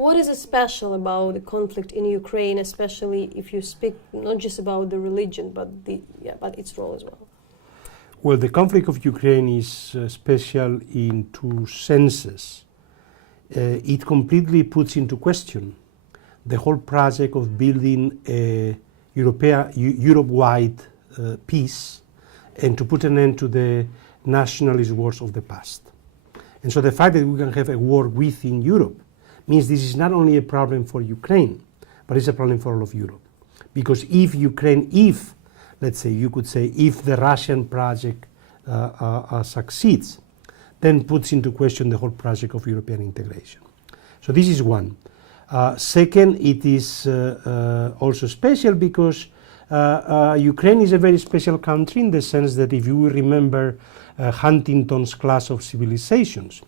What is special about the conflict in Ukraine, especially if you speak not just about the religion, but its role as well? Well, the conflict of Ukraine is special in two senses. It completely puts into question the whole project of building a Europe-wide peace and to put an end to the nationalist wars of the past. And so the fact that we can have a war within Europe means this is not only a problem for Ukraine, but it's a problem for all of Europe. Because if let's say, you could say, if the Russian project succeeds, then puts into question the whole project of European integration. So this is one. Second, it is also special because Ukraine is a very special country in the sense that if you will remember Huntington's class of civilizations,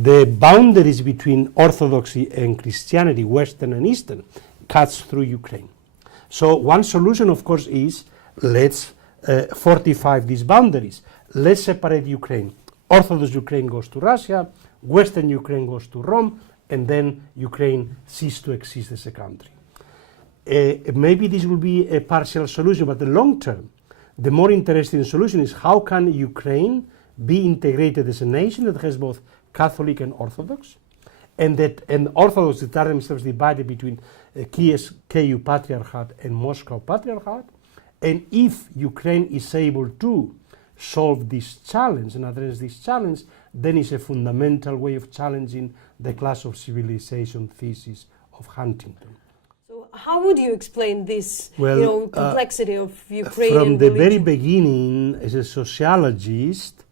the boundaries between Orthodoxy and Christianity, Western and Eastern, cuts through Ukraine. So one solution, of course, is let's fortify these boundaries. Let's separate Ukraine. Orthodox Ukraine goes to Russia, Western Ukraine goes to Rome, and then Ukraine ceases to exist as a country. Maybe this will be a partial solution, but the long term, the more interesting solution is how can Ukraine be integrated as a nation that has both Catholic and Orthodox, and Orthodox that are themselves divided between Kiev Patriarchate and Moscow Patriarchate. And if Ukraine is able to solve this challenge and address this challenge, then it's a fundamental way of challenging the class of civilization thesis of Huntington. So how would you explain this complexity of Ukrainian From the religion? very beginning, as a sociologist,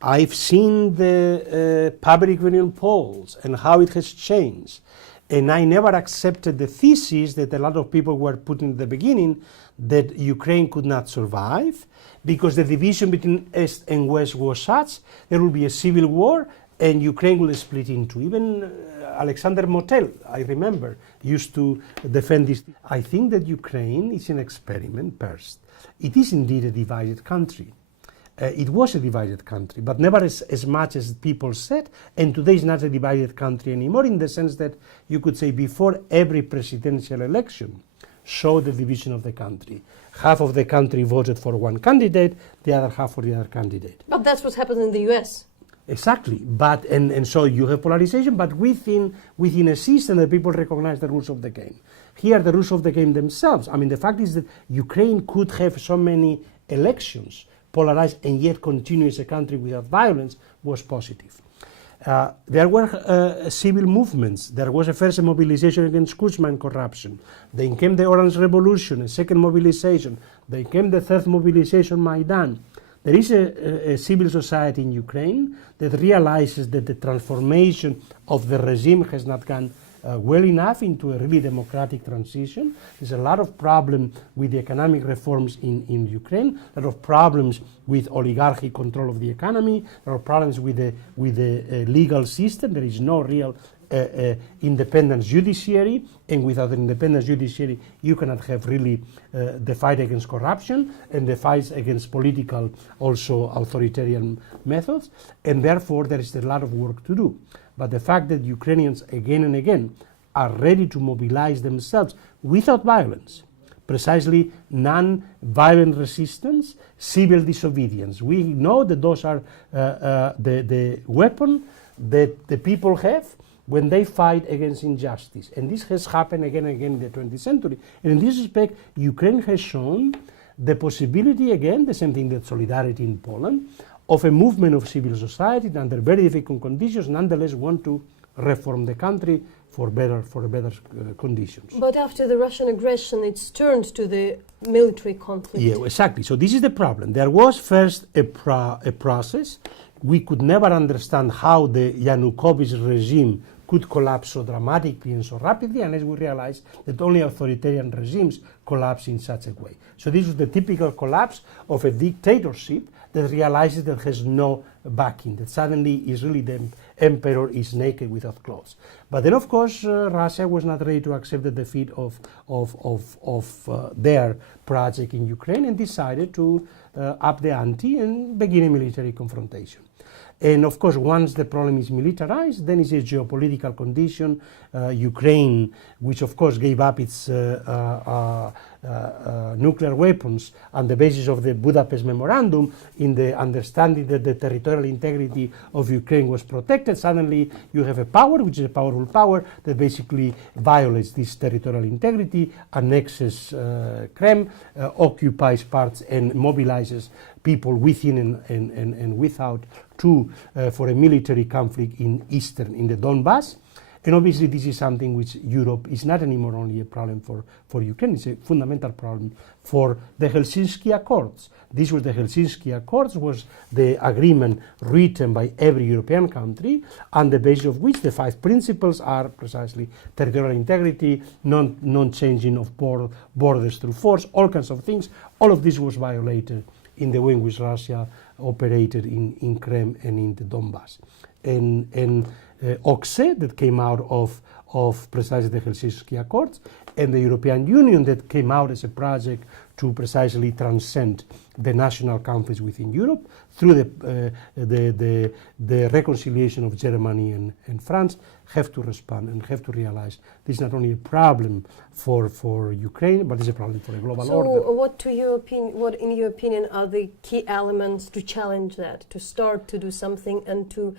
I've seen the public opinion polls and how it has changed. And I never accepted the thesis that a lot of people were putting at the beginning that Ukraine could not survive because the division between East and West was such there will be a civil war and Ukraine will split in two. Even Alexander Motel, I remember, used to defend this. I think that Ukraine is an experiment first. It is indeed a divided country. It was a divided country, but never as much as people said, and today is not a divided country anymore in the sense that you could say before every presidential election showed the division of the country. Half of the country voted for one candidate, the other half for the other candidate. But that's what happened in the US. Exactly, but and so you have polarization, but within a system that people recognize the rules of the game. Here the rules of the game themselves, I mean the fact is that Ukraine could have so many elections polarized and yet continue as a country without violence was positive. There were civil movements. There was a first mobilization against Kuzma corruption. Then came the Orange Revolution, a second mobilization. Then came the third mobilization, Maidan. There is a civil society in Ukraine that realizes that the transformation of the regime has not gone well enough into a really democratic transition. There's a lot of problem with the economic reforms in Ukraine, a lot of problems with oligarchic control of the economy, there are problems with the legal system. There is no real independent judiciary, and without an independent judiciary you cannot have really the fight against corruption and the fight against political also authoritarian methods, and therefore there is a lot of work to do. But the fact that Ukrainians again and again are ready to mobilize themselves without violence, precisely non-violent resistance, civil disobedience. We know that those are the weapon that the people have when they fight against injustice. And this has happened again and again in the 20th century. And in this respect, Ukraine has shown the possibility, again, the same thing that Solidarity in Poland, of a movement of civil society that under very difficult conditions nonetheless want to reform the country for better conditions. But after the Russian aggression, it's turned to the military conflict. Yeah, exactly. So this is the problem. There was first a process. We could never understand how the Yanukovych regime could collapse so dramatically and so rapidly unless we realize that only authoritarian regimes collapse in such a way. So this was the typical collapse of a dictatorship that realizes that has no backing, that suddenly is really the emperor is naked without clothes. But then of course Russia was not ready to accept the defeat of their project in Ukraine and decided to up the ante and begin a military confrontation. And of course, once the problem is militarized, then it's a geopolitical condition. Ukraine, which of course gave up its nuclear weapons on the basis of the Budapest Memorandum, in the understanding that the territorial integrity of Ukraine was protected, suddenly you have a power, which is a powerful power, that basically violates this territorial integrity, annexes Crimea, occupies parts and mobilizes people within and without for a military conflict in the Donbass. And obviously this is something which Europe is not anymore only a problem for Ukraine, it's a fundamental problem for the Helsinki Accords. This was the Helsinki Accords, was the agreement written by every European country, on the basis of which the 5 principles are precisely territorial integrity, non-changing of borders through force, all kinds of things. All of this was violated in the way in which Russia operated in Crimea and in the Donbass. And OXE, that came out of precisely the Helsinki Accords, and the European Union, that came out as a project to precisely transcend the national conflicts within Europe through the reconciliation of Germany and France, have to respond and have to realize this is not only a problem for Ukraine, but it's a problem for a global order. So what in your opinion are the key elements to challenge that, to start to do something, and to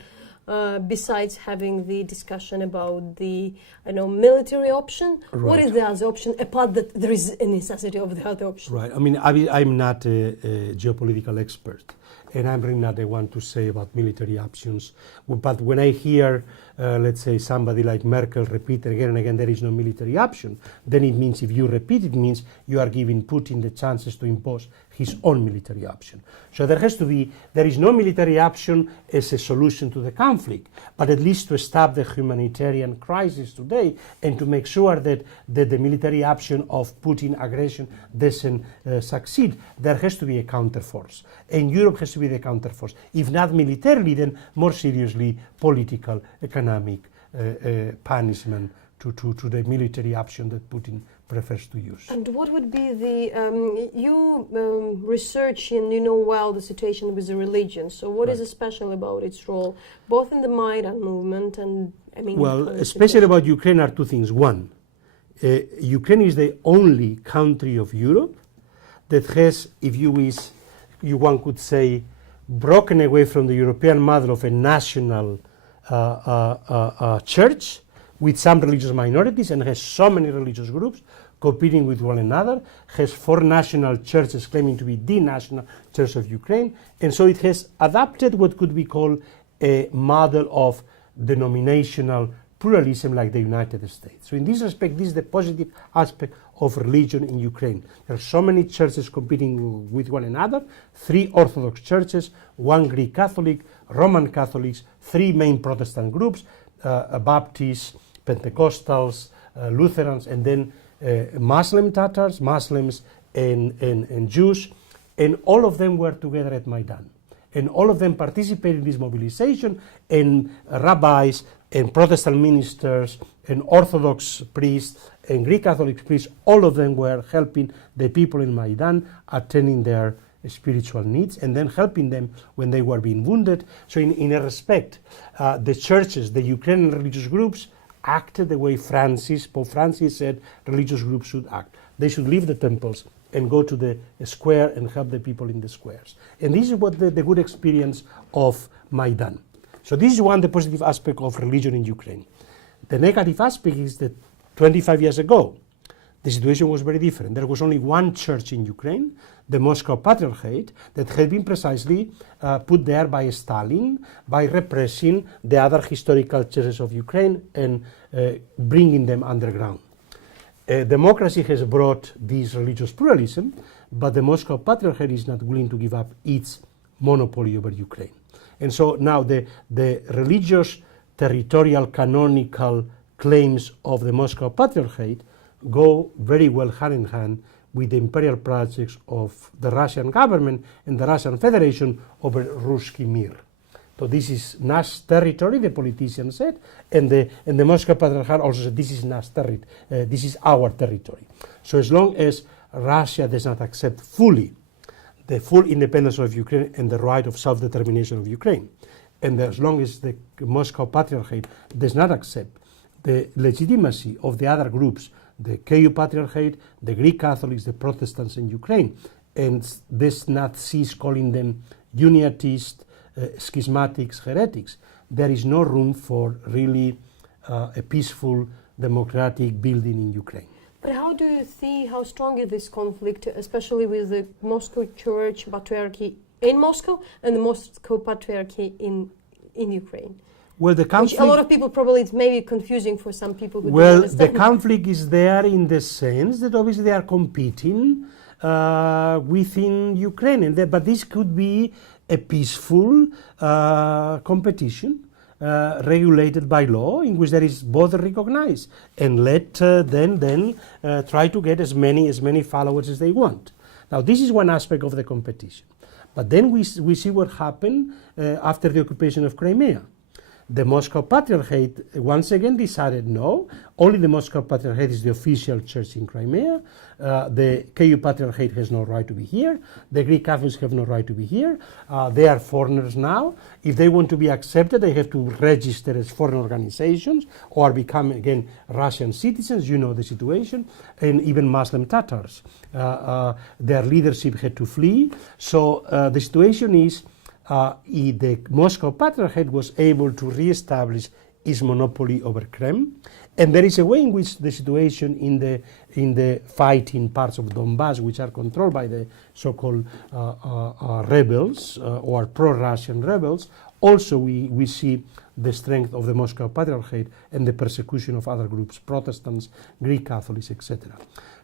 besides having the discussion about the military option, right. What is the other option, apart that there is a necessity of the other option? Right. I mean, I'm not a geopolitical expert, and I'm really not the one to say about military options. But when I hear, let's say, somebody like Merkel repeat again and again, there is no military option, then it means, if you repeat it, means you are giving Putin the chances to impose his own military option. So there is no military option as a solution to the conflict, but at least to stop the humanitarian crisis today and to make sure that the military option of Putin aggression doesn't succeed. There has to be a counterforce, and Europe has to be the counterforce. If not militarily, then more seriously political, economic punishment to the military option that Putin prefers to use. And what would be the, you research and you know well the situation with the religion, so what is special about its role, both in the Maidan movement and, Well, especially about Ukraine are two things. One, Ukraine is the only country of Europe that has, if you wish, one could say, broken away from the European model of a national church with some religious minorities, and has so many religious groups competing with one another, has 4 national churches claiming to be the national church of Ukraine, and so it has adopted what could be called a model of denominational pluralism like the United States. So in this respect, this is the positive aspect of religion in Ukraine. There are so many churches competing with one another, 3 Orthodox churches, 1 Greek Catholic, Roman Catholics, 3 main Protestant groups, Baptists, Pentecostals, Lutherans, and then Muslim Tatars, Muslims, and Jews, and all of them were together at Maidan. And all of them participated in this mobilization, and rabbis and Protestant ministers and Orthodox priests and Greek Catholic priests, all of them were helping the people in Maidan, attending their spiritual needs, and then helping them when they were being wounded. So in a respect, the churches, the Ukrainian religious groups, acted the way Pope Francis said religious groups should act. They should leave the temples and go to the square and help the people in the squares. And this is what the good experience of Maidan. So this is the positive aspect of religion in Ukraine. The negative aspect is that 25 years ago, the situation was very different. There was only one church in Ukraine, the Moscow Patriarch, that had been precisely put there by Stalin, by repressing the other historical churches of Ukraine and bringing them underground. Democracy has brought this religious pluralism, but the Moscow Patriarch is not willing to give up its monopoly over Ukraine. And so now the religious, territorial, canonical claims of the Moscow Patriarchate go very well hand in hand with the imperial projects of the Russian government and the Russian Federation over Ruski Mir. So this is Nash territory, the politician said, and the Moscow Patriarchate also said this is Nash territory, this is our territory. So as long as Russia does not accept fully the full independence of Ukraine and the right of self-determination of Ukraine, and as long as the Moscow Patriarchate does not accept the legitimacy of the other groups, the KU Patriarchate, the Greek Catholics, the Protestants in Ukraine, and does not cease calling them uniatists, schismatics, heretics, there is no room for really a peaceful democratic building in Ukraine. But how do you see how strong is this conflict, especially with the Moscow Church Patriarchy in Moscow and the Moscow Patriarchy in Ukraine? Well, the conflict, which a lot of people probably, it's maybe confusing for some people who don't well, understand. the conflict is there in the sense that obviously they are competing within Ukraine, but this could be a peaceful competition regulated by law, in which there is both recognized, and let then try to get as many followers as they want. Now, this is one aspect of the competition. But then we see what happened after the occupation of Crimea. The Moscow Patriarchate once again decided no, only the Moscow Patriarchate is the official church in Crimea. The KU Patriarchate has no right to be here. The Greek Catholics have no right to be here. They are foreigners now. If they want to be accepted, they have to register as foreign organizations or become again Russian citizens. You know the situation. And even Muslim Tatars. Their leadership had to flee. So the situation is the Moscow Patriarchate was able to re-establish its monopoly over Kremlin, and there is a way in which the situation in the fighting parts of Donbass, which are controlled by the so-called rebels or pro-Russian rebels, also we see the strength of the Moscow Patriarchate and the persecution of other groups, Protestants, Greek Catholics, etc.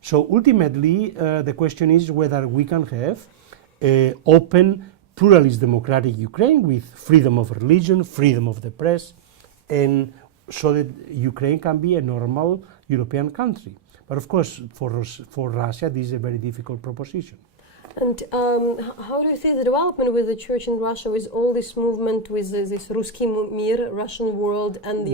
So ultimately, the question is whether we can have open, pluralist democratic Ukraine with freedom of religion, freedom of the press, and so that Ukraine can be a normal European country. But of course, for Russia, this is a very difficult proposition. And how do you see the development with the church in Russia, with all this movement, with this Ruski Mir, Russian world, and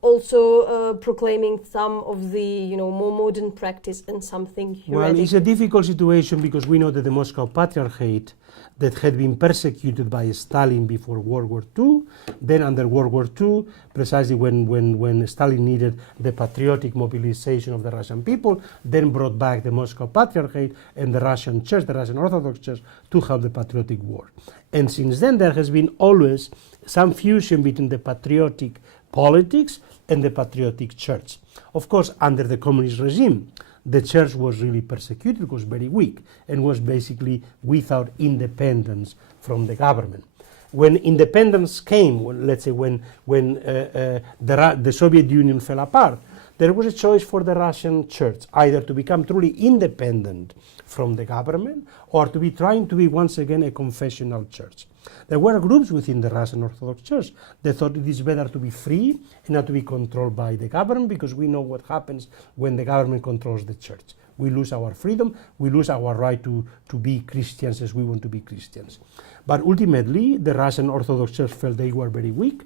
also proclaiming some of the more modern practice and something heretical? Well, it's a difficult situation because we know that the Moscow Patriarchate that had been persecuted by Stalin before World War II, then under World War II, precisely when Stalin needed the patriotic mobilization of the Russian people, then brought back the Moscow Patriarchate and the Russian Church, the Russian Orthodox Church, to help the patriotic war. And since then there has been always some fusion between the patriotic politics and the patriotic church. Of course, under the communist regime, the church was really persecuted, was very weak, and was basically without independence from the government. When independence came, let's say when the Soviet Union fell apart, there was a choice for the Russian church, either to become truly independent from the government or to be trying to be once again a confessional church. There were groups within the Russian Orthodox Church that thought it is better to be free and not to be controlled by the government, because we know what happens when the government controls the church. We lose our freedom, we lose our right to be Christians as we want to be Christians. But ultimately, the Russian Orthodox Church felt they were very weak.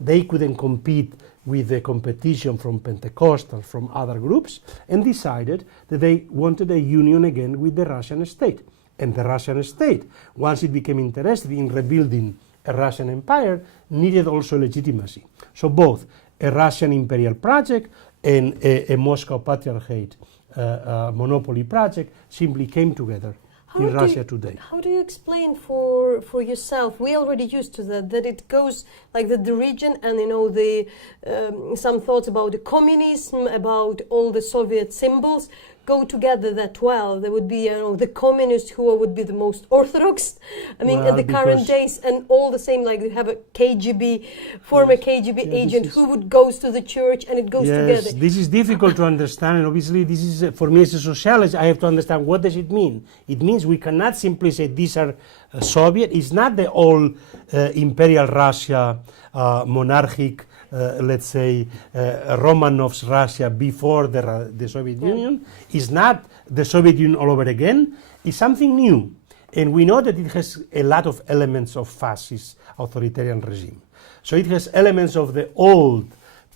They couldn't compete with the competition from Pentecostals, from other groups, and decided that they wanted a union again with the Russian state. And the Russian state, once it became interested in rebuilding a Russian empire, needed also legitimacy. So both a Russian imperial project and a Moscow Patriarchate monopoly project simply came together in Russia today. How do you explain for yourself? We already used to that it goes like the region and some thoughts about the communism, about all the Soviet symbols go together that well. There would be the communists who would be the most orthodox. I mean, in the current days, and all the same, like you have a KGB, former KGB agent who would goes to the church, and it goes together. Yes, this is difficult to understand, and obviously this is, for me as a sociologist, I have to understand what does it mean. It means we cannot simply say these are Soviet. It's not the old imperial Russia, monarchic, let's say, Romanov's Russia before the Soviet Union. It's not the Soviet Union all over again. It's something new. And we know that it has a lot of elements of fascist authoritarian regime. So it has elements of the old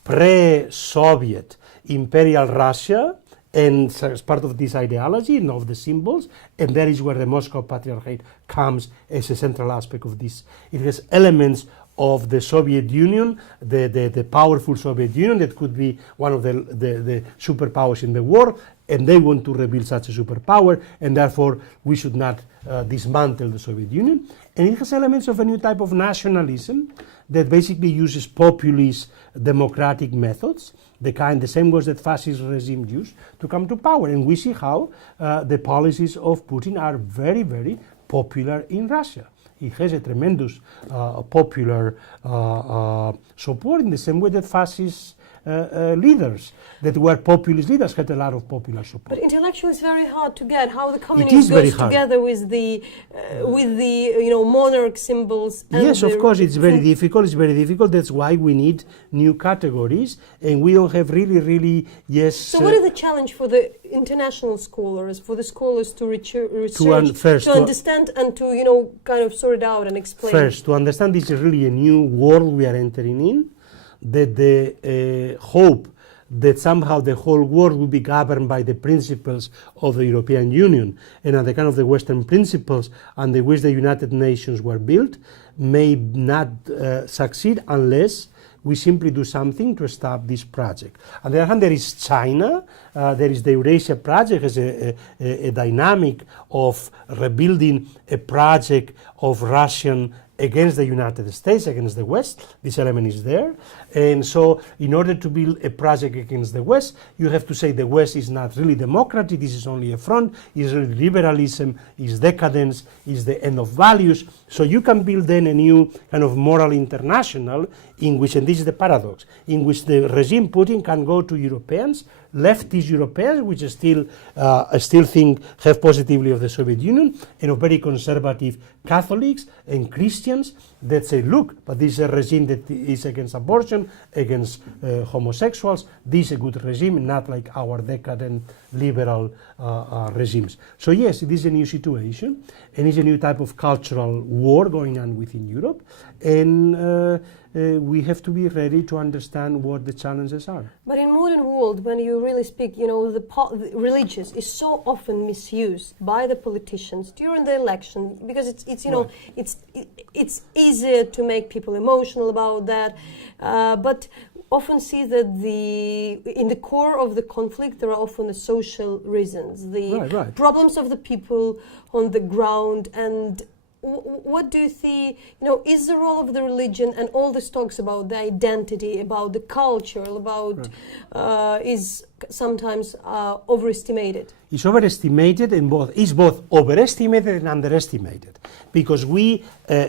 pre-Soviet imperial Russia and so as part of this ideology and of the symbols, and that is where the Moscow Patriarchate comes as a central aspect of this. It has elements of the Soviet Union, the powerful Soviet Union that could be one of the superpowers in the world, and they want to rebuild such a superpower, and therefore we should not dismantle the Soviet Union. And it has elements of a new type of nationalism that basically uses populist democratic methods, the same was that fascist regime used to come to power. And we see how the policies of Putin are very, very popular in Russia. He has a tremendous popular support in the same way that fascist leaders that were populist leaders had a lot of popular support. But intellectually it's very hard to get how the communism goes together with the monarch symbols. And yes, of course, it's very difficult. It's very difficult. That's why we need new categories, and we don't have really. So, what is the challenge for the international scholars, for the scholars to research, to understand, and to kind of sort it out and explain? First, to understand this is really a new world we are entering in. That the hope that somehow the whole world will be governed by the principles of the European Union and the kind of the Western principles under which the United Nations were built may not succeed unless we simply do something to stop this project. On the other hand, there is China, there is the Eurasia project as a dynamic of rebuilding a project of Russian against the United States, against the West. This element is there. And so in order to build a project against the West, you have to say the West is not really democracy, this is only a front, is really liberalism, is decadence, is the end of values. So you can build then a new kind of moral international in which, and this is the paradox, in which the regime Putin can go to Europeans, leftist Europeans, which still think have positively of the Soviet Union, and of very conservative Catholics and Christians that say, look, but this is a regime that is against abortion, against homosexuals. This is a good regime, not like our decadent liberal regimes. So yes, it is a new situation, and it's a new type of cultural war going on within Europe, and we have to be ready to understand what the challenges are. But in modern world, when you really speak, the religious is so often misused by the politicians during the election because it's easier to make people emotional about that, but often see that in the core of the conflict there are often the social reasons, the problems of the people on the ground. And what do you see, is the role of the religion and all this talks about the identity, about the culture, about is sometimes overestimated? It's overestimated and is both overestimated and underestimated, because we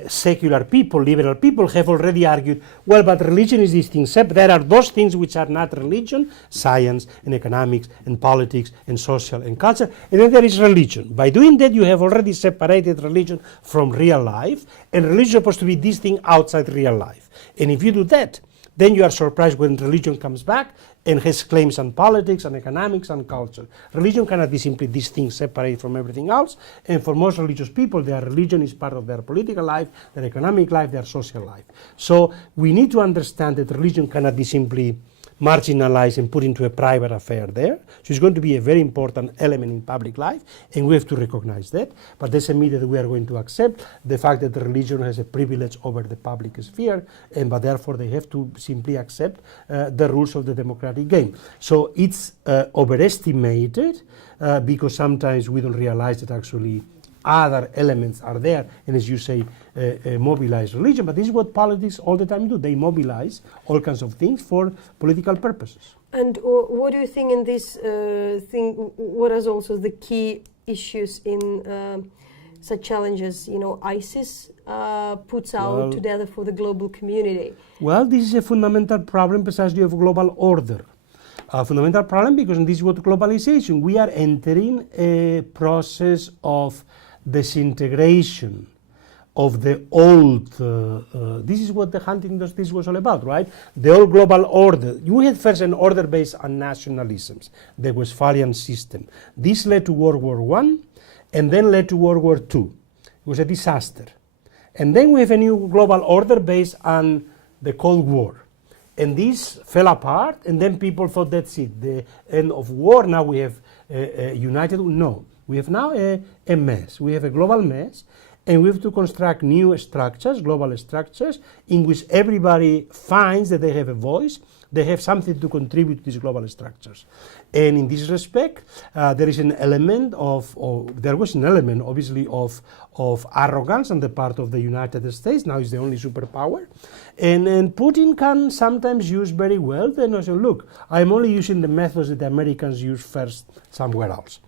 secular people, liberal people, have already argued, well, but religion is this thing. There are those things which are not religion, science and economics and politics and social and culture, and then there is religion. By doing that, you have already separated religion from real life, and religion is supposed to be this thing outside real life. And if you do that, then you are surprised when religion comes back and has claims on politics, on economics, on culture. Religion cannot be simply this thing separate from everything else, and for most religious people, their religion is part of their political life, their economic life, their social life. So we need to understand that religion cannot be simply marginalized and put into a private affair there. So it's going to be a very important element in public life, and we have to recognize that. But doesn't mean that we are going to accept the fact that the religion has a privilege over the public sphere, but therefore they have to simply accept the rules of the democratic game. So it's overestimated because sometimes we don't realize that actually other elements are there, and as you say, mobilize religion. But this is what politics all the time do. They mobilize all kinds of things for political purposes. And what do you think in this thing, what is also the key issues in such challenges, ISIS puts out together for the global community? Well, this is a fundamental problem precisely of global order. A fundamental problem because this is what globalization. We are entering a process of disintegration of the old, this is what the hunting this was all about, right? The old global order. You had first an order based on nationalisms, the Westphalian system. This led to World War I and then led to World War II. It was a disaster. And then we have a new global order based on the Cold War. And this fell apart, and then people thought that's it, the end of war. Now we have united. No, we have now a mess. We have a global mess, and we have to construct new structures, global structures, in which everybody finds that they have a voice, they have something to contribute to these global structures. And in this respect, there is an element there was an element, obviously, of arrogance on the part of the United States. Now it's the only superpower. And Putin can sometimes use very well, then I say, look, I'm only using the methods that the Americans use first somewhere else.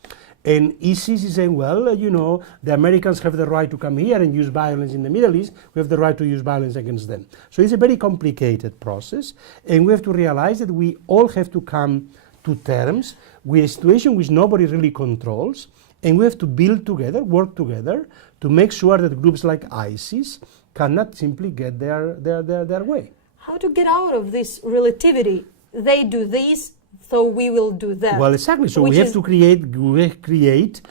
And ISIS is saying, well, you know, the Americans have the right to come here and use violence in the Middle East. We have the right to use violence against them. So it's a very complicated process. And we have to realize that we all have to come to terms with a situation which nobody really controls. And we have to build together, work together, to make sure that groups like ISIS cannot simply get their way. How to get out of this relativity? They do this, so we will do that. Well, exactly. So we have to create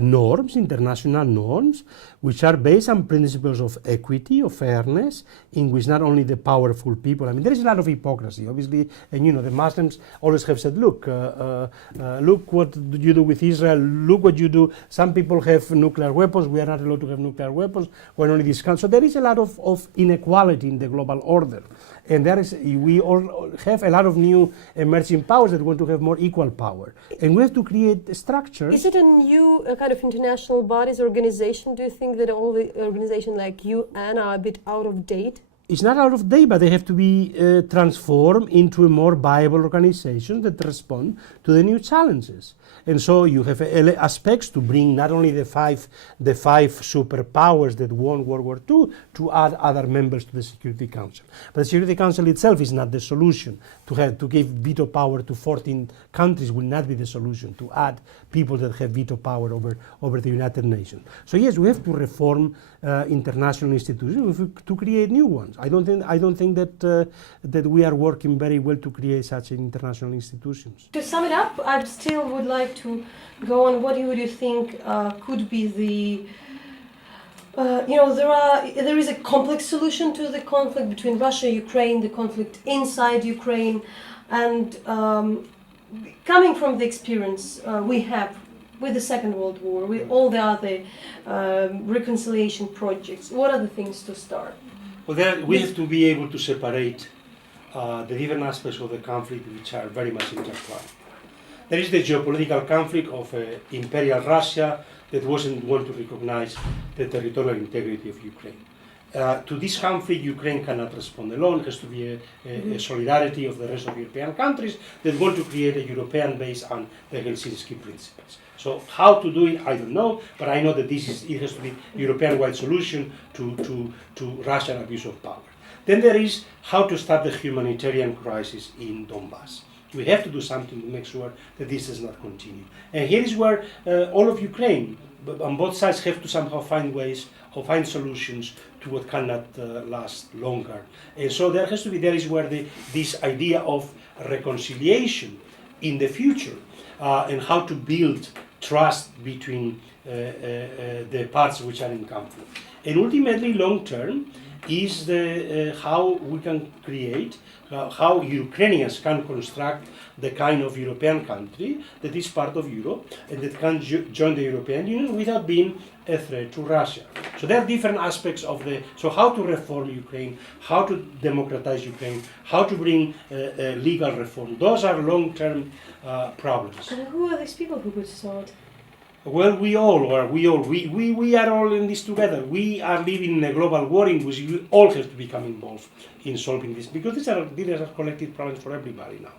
norms, international norms, which are based on principles of equity, of fairness, in which not only the powerful people, I mean, there is a lot of hypocrisy, obviously, and you know, the Muslims always have said, look, look what you do with Israel, look what you do. Some people have nuclear weapons, we are not allowed to have nuclear weapons, we're only this country. So there is a lot of inequality in the global order. And we all have a lot of new emerging powers that want to have more equal power. And we have to create structures. Is it a new kind of international bodies organization? Do you think that all the organizations like UN are a bit out of date? It's not out of date, but they have to be transformed into a more viable organization that respond to the new challenges. And so you have aspects to bring not only the five superpowers that won World War II to add other members to the Security Council. But the Security Council itself is not the solution. To give veto power to 14 countries will not be the solution. To add people that have veto power over the United Nations. So yes, we have to reform international institutions to create new ones. I don't think that we are working very well to create such international institutions. To sum it up, I still would like to go on. What would you think could be the there is a complex solution to the conflict between Russia and Ukraine, the conflict inside Ukraine, and coming from the experience we have with the Second World War, with all the other reconciliation projects, what are the things to start? Well, we have to be able to separate the different aspects of the conflict which are very much intertwined. There is the geopolitical conflict of imperial Russia that wasn't want to recognize the territorial integrity of Ukraine. To this conflict, Ukraine cannot respond alone. It has to be a solidarity of the rest of European countries that want to create a European base on the Helsinki principles. So how to do it, I don't know, but I know that it has to be a European-wide solution to Russian abuse of power. Then there is how to stop the humanitarian crisis in Donbass. We have to do something to make sure that this does not continue. And here is where all of Ukraine, on both sides, have to somehow find ways or find solutions to what cannot last longer. And so there is where this idea of reconciliation in the future and how to build trust between the parts which are in conflict. And ultimately, long term, is how we can create, how Ukrainians can construct the kind of European country that is part of Europe and that can join the European Union without being a threat to Russia. So there are different aspects of so how to reform Ukraine, how to democratize Ukraine, how to bring legal reform. Those are long-term problems. And who are these people who could start? Well, we are all in this together. We are living in a global war in which we all have to become involved in solving this, because these are collective problems for everybody now.